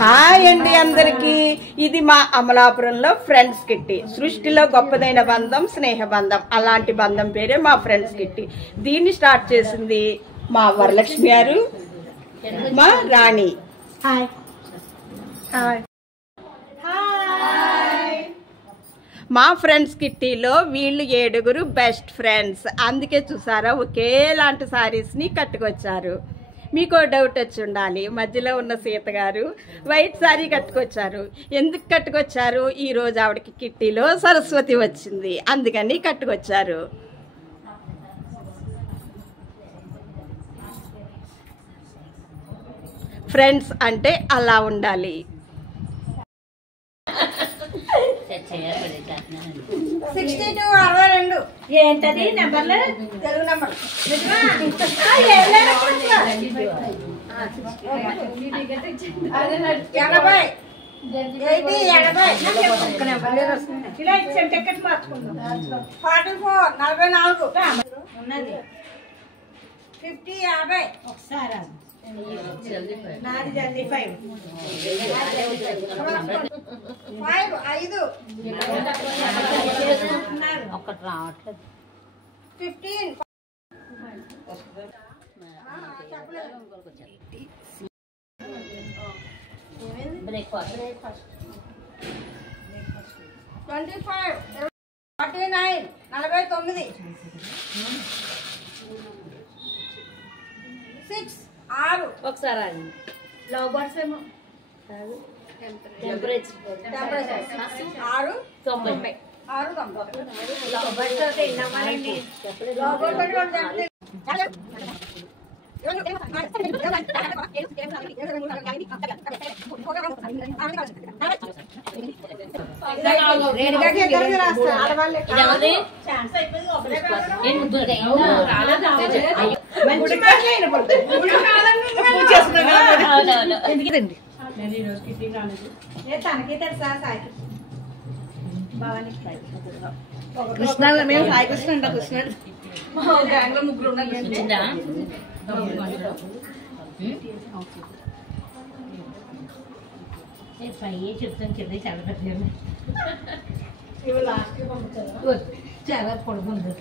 Hi అండి అందరికి. ఇది మా అమలాపురంలో ఫ్రెండ్స్ కిట్టి. సృష్టిలో గొప్పదైన బంధం స్నేహ బంధం. అలాంటి బంధం పేరే మా ఫ్రెండ్స్ కిట్టి. దీన్ని స్టార్ట్ చేసింది మా వరలక్ష్మి గారు, మా రాణి. Hi hi hi. మా ఫ్రెండ్స్ కిట్టీలో వీళ్ళు 7 బెస్ట్ ఫ్రెండ్స్. అందుకే చూసారా ఒకేలాంటి శారీస్ని కట్టుకొచ్చారు. మీకు డౌట్ వచ్చి ఉండాలి, మధ్యలో ఉన్న సీత గారు వైట్ శారీ కట్టుకొచ్చారు. ఎందుకు కట్టుకొచ్చారు? ఈరోజు ఆవిడకి కిట్టీలో సరస్వతి వచ్చింది, అందుకని కట్టుకొచ్చారు. ఫ్రెండ్స్ అంటే అలా ఉండాలి. 6262 ఏంటది నెంబర్లు? తెలుగు నెంబర్. 44 ఉన్నది. 50 50 ఒకసారి నాది జల్దీ 5 5 ఒకటి రావట్లేదు. 15 బ్రేక్ఫాస్ట్ 25 49 49 6 6 ఒకసారి లవ్ బర్డ్స్ ఏమో టెంపరేచర్ 6 90 లవ్ బర్డ్స్ అయితే ఇన్నమాలండి. లవ్ బర్డ్స్ అంటే తనకి తెలుసా సాయి కృష్ణ? మేము సాయి కృష్ణ అంట. కృష్ణుడు గ్యాంగ్ లో 3 ఉన్నారు. చెప్తాను కింద చాలా పెద్ద చాలా పొడుగుంది.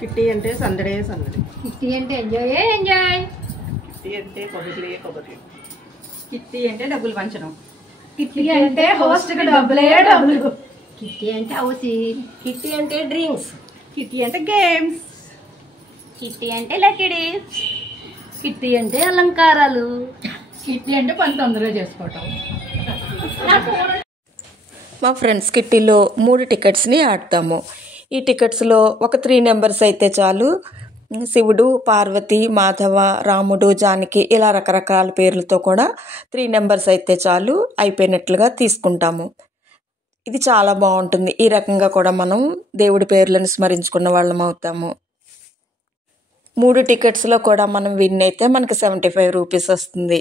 కిట్టి అంటే సందడే సందడి. కిట్టి అంటే ఎంజాయ్ ఎంజాయ్. కిట్టి అంటే కొబ్బరి కొబ్బరి. కిట్టి అంటే డబ్బులు పంచడం. కిట్టి అంటే హోస్ట్ కి డబ్బులే డబ్బులు. కిట్టి అంటే అవుసి. కిట్టి అంటే డ్రింక్స్. కిట్టి అంటే గేమ్స్. కిట్టి అంటే లక్కీ. కిట్టి అంటే అలంకారాలు. కిట్టి అంటే పని తొందరగా చేసుకోవటం. మా ఫ్రెండ్స్ కిట్టీలో 3 టికెట్స్ని ఆడతాము. ఈ టికెట్స్లో ఒక 3 నెంబర్స్ అయితే చాలు. శివుడు, పార్వతి, మాధవ, రాముడు, జానకి ఇలా రకరకాల పేర్లతో కూడా 3 నెంబర్స్ అయితే చాలు, అయిపోయినట్లుగా తీసుకుంటాము. ఇది చాలా బాగుంటుంది. ఈ రకంగా కూడా మనం దేవుడి పేర్లను స్మరించుకున్న వాళ్ళం అవుతాము. 3 టికెట్స్లో కూడా మనం విన్ అయితే మనకి 75 రూపీస్ వస్తుంది.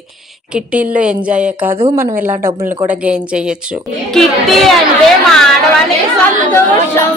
కిట్టీల్లో ఎంజాయ్ కాదు, మనం ఇలా డబ్బులను కూడా గెయిన్ చేయొచ్చు. కిట్టీ అంటే మా ఆడవాళ్ళకి సంతోషం.